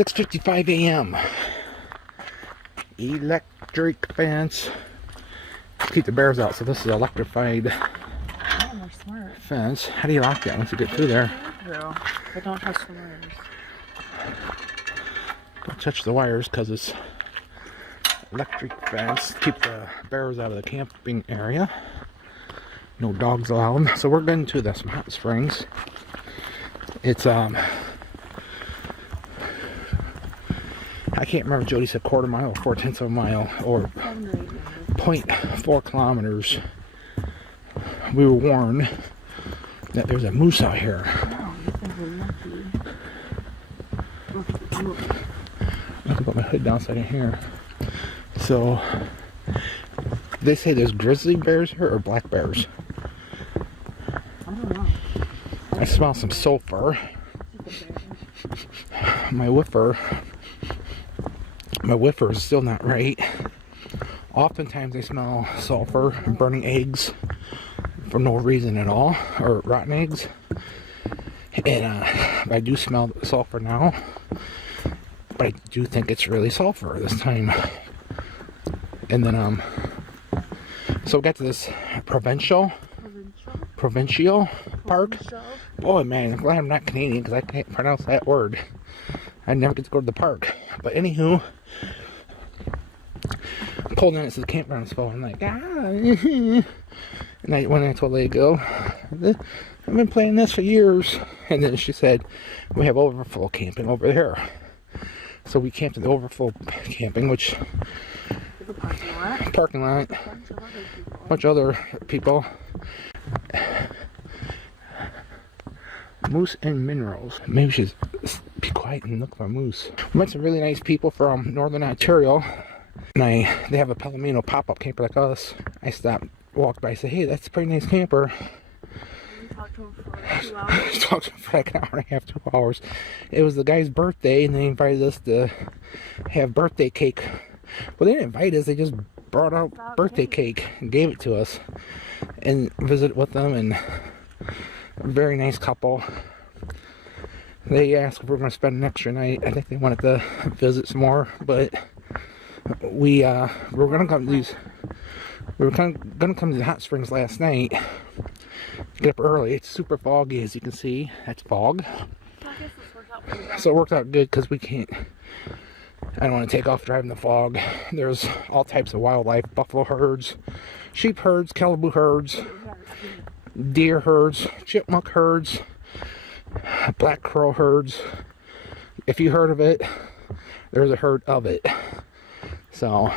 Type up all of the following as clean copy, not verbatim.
6:55 a.m. Electric fence. Keep the bears out. So this is electrified fence. How do you lock that once you get through there? But don't touch the wires. Don't touch the wires because it's electric fence. Keep the bears out of the camping area. No dogs allowed. So we're going to some hot springs. It's I can't remember. Jody said quarter mile or 4/10 of a mile or 0.4 kilometers. We were warned that there's a moose out here. I can put my hood down so I can hear. So they say there's grizzly bears here or black bears. I don't know. I smell some sulfur. My whiffer is still not right. Oftentimes I smell sulfur and burning eggs for no reason at all, or rotten eggs. And I do smell sulfur now, but I do think it's really sulfur this time. And then so we got to this Provincial Park. Oh man, I'm glad I'm not Canadian because I can't pronounce that word. I never get to go to the park. But anywho, I pulled in, it says campground is full. I'm like, and when I told Lady go, I've been playing this for years. And then she said, we have overflow camping over here. So we camped in the overflow camping, which parking lot, a bunch of other people. Moose and minerals. Maybe we should be quiet and look for moose. We met some really nice people from Northern Ontario, and they have a Palomino pop-up camper like us. I stopped, walked by, said, "Hey, that's a pretty nice camper." We talked to him for like 2 hours. Talked to him for like an hour and a half, 2 hours. It was the guy's birthday, and they invited us to have birthday cake. Well, they didn't invite us; they just brought out birthday cake and gave it to us, and visited with them. And a very nice couple. They asked if we were going to spend an extra night. I think they wanted to visit some more, but we were going to come to these. We were going to come to the hot springs last night. Get up early. It's super foggy, as you can see. That's fog. So it worked out good because we can't. I don't want to take off driving the fog. There's all types of wildlife: buffalo herds, sheep herds, caribou herds, deer herds, chipmunk herds, black crow herds. If you heard of it, there's a herd of it. So,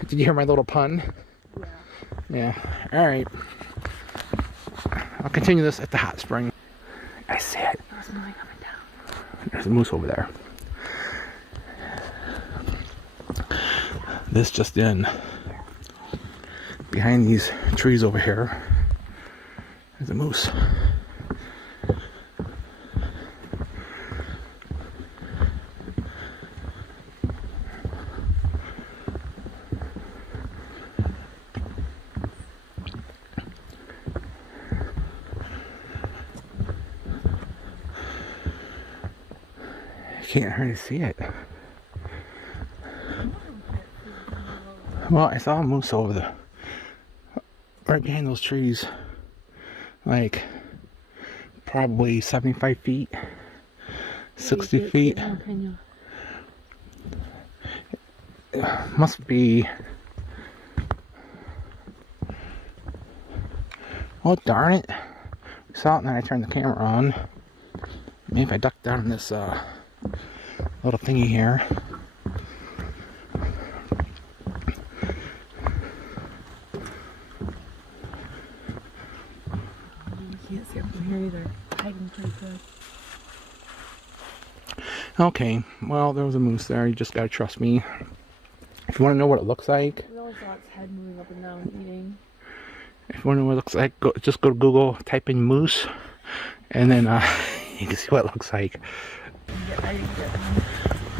did you hear my little pun? Yeah. Alright. I'll continue this at the hot spring. I see it. There's something coming down. There's a moose over there. This just in. Behind these trees over here, there's a moose. You can't hardly see it. Well, I saw a moose over there. Right behind those trees, like probably 75 feet, 60 feet. Must be. Oh, darn it. We saw it and then I turned the camera on. Maybe if I duck down in this little thingy here. Okay, well, there was a moose there. You just gotta trust me. If you want to know what it looks like, We always saw its head moving up and down eating. if you want to know what it looks like, just go to Google, type in moose, and then you can see what it looks like.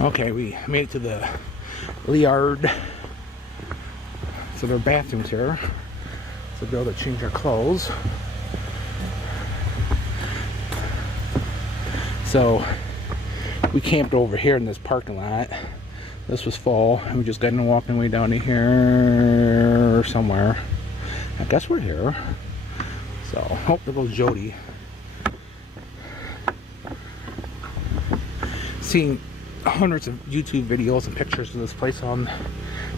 Okay, we made it to the yard. So there are bathrooms here, so we'll be able to change our clothes. So We camped over here in this parking lot. This was full, and we just got in walking way down to here somewhere. I guess we're here. So, oh, there goes Jody. Seeing hundreds of YouTube videos and pictures of this place on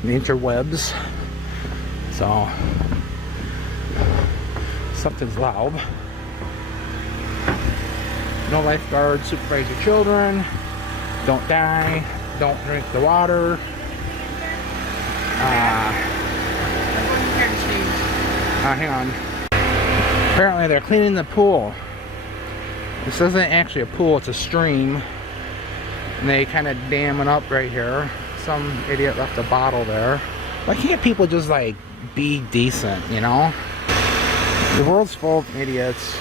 the interwebs. So, something's loud. No lifeguards, supervise your children. Don't die. Don't drink the water. Hang on. Apparently they're cleaning the pool. This isn't actually a pool, it's a stream. And they kind of dam it up right here. Some idiot left a bottle there. Why can't people just like be decent, you know? The world's full of idiots.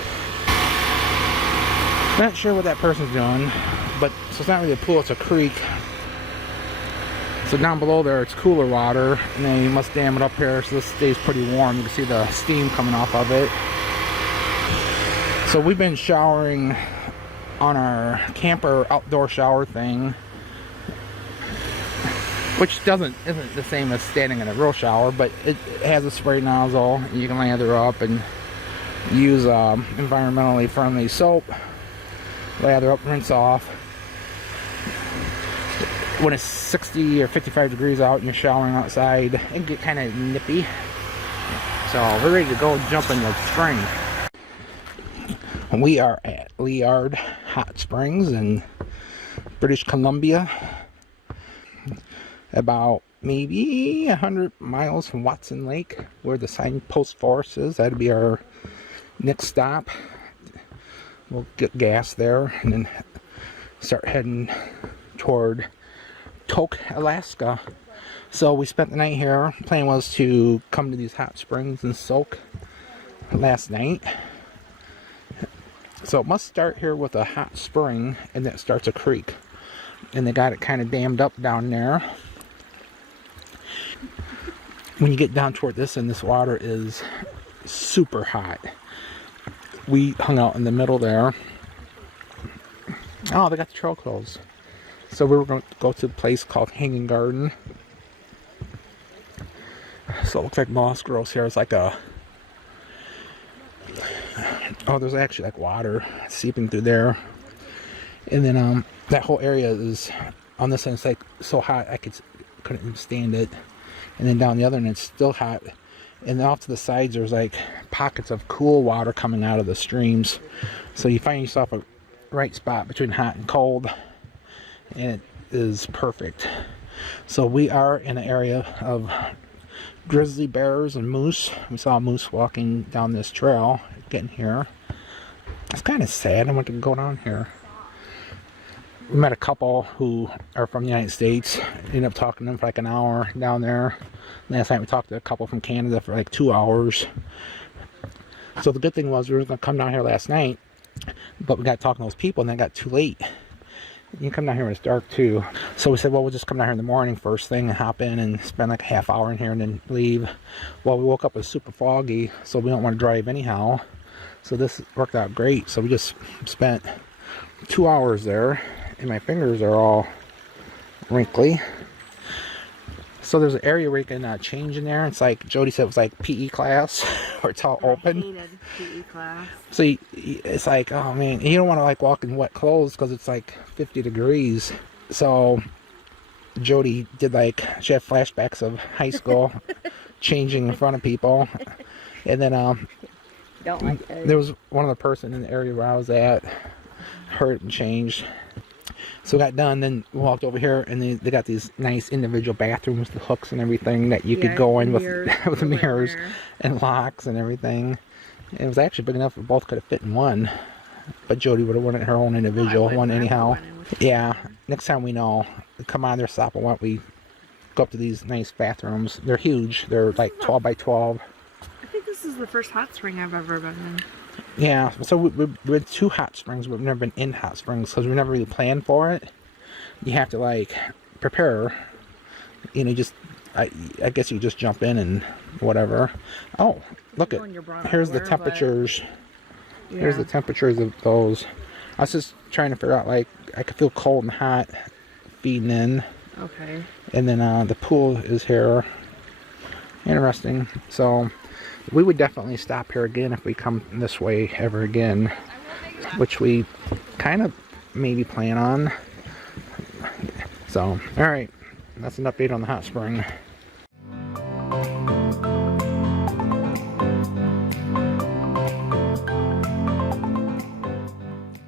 Not sure what that person's doing, but so it's not really a pool, it's a creek. So down below there it's cooler water, and then you must dam it up here so this stays pretty warm. You can see the steam coming off of it. So we've been showering on our camper outdoor shower thing, which isn't the same as standing in a real shower, but it has a spray nozzle. You can lather up and use environmentally friendly soap. Lather up, rinse off. When it's 60 or 55 degrees out and you're showering outside, it can get kind of nippy. So we're ready to go jump in the spring. We are at Liard Hot Springs in British Columbia. About maybe 100 miles from Watson Lake, where the signpost forest is. That'd be our next stop. We'll get gas there and then start heading toward Tok, Alaska. So we spent the night here. Plan was to come to these hot springs and soak last night. So it must start here with a hot spring, and then it starts a creek. And they got it kind of dammed up down there. When you get down toward this, and this water is super hot. We hung out in the middle there. Oh, they got the trail closed. So we were going to go to a place called Hanging Garden. So it looks like moss grows here. It's like a... Oh, there's actually like water seeping through there. And then that whole area is... On this end, it's like so hot I couldn't even stand it. And then down the other end, it's still hot. And then off to the sides, there's like pockets of cool water coming out of the streams. So you find yourself a right spot between hot and cold. And it is perfect. So we are in an area of grizzly bears and moose. We saw a moose walking down this trail getting here. It's kind of sad. I want to go down here. We met a couple who are from the United States. Ended up talking to them for like an hour down there. Last night we talked to a couple from Canada for like 2 hours. So the good thing was we were going to come down here last night, but we got talking to those people and then it got too late. You can come down here when it's dark too. So we said, well, we'll just come down here in the morning first thing and hop in and spend like a half hour in here and then leave. Well, we woke up, it was super foggy, so we don't want to drive anyhow. So this worked out great. So we just spent 2 hours there, and my fingers are all wrinkly. So there's an area where you can change in there. It's like Jody said, it was like PE class, where it's all open. I hated PE class. So it's like, oh man, you don't want to like walk in wet clothes because it's like 50 degrees. So Jody did like, she had flashbacks of high school, changing in front of people. And then Don't like it. there was one other person in the area where I was at, heard and changed. So we got done, then we walked over here, and they got these nice individual bathrooms, the hooks and everything that you could go in with the mirrors and locks and everything. And it was actually big enough we both could have fit in one. But Jody would have wanted her own individual one anyhow. Yeah, next time we know, come on, there's stop. Why don't we go up to these nice bathrooms? They're huge. They're like 12 by 12. I think this is the first hot spring I've ever been in. Yeah, so we've been to hot springs, but we've never been in hot springs because we never really planned for it. You have to like prepare, you know, just I guess you just jump in and whatever. Oh, look at, here's the temperatures. Here's the temperatures of those. was just trying to figure out, like, I could feel cold and hot feeding in. Okay. And then the pool is here. Interesting. So we would definitely stop here again if we come this way ever again, which we kind of maybe plan on. So, alright, that's an update on the hot spring.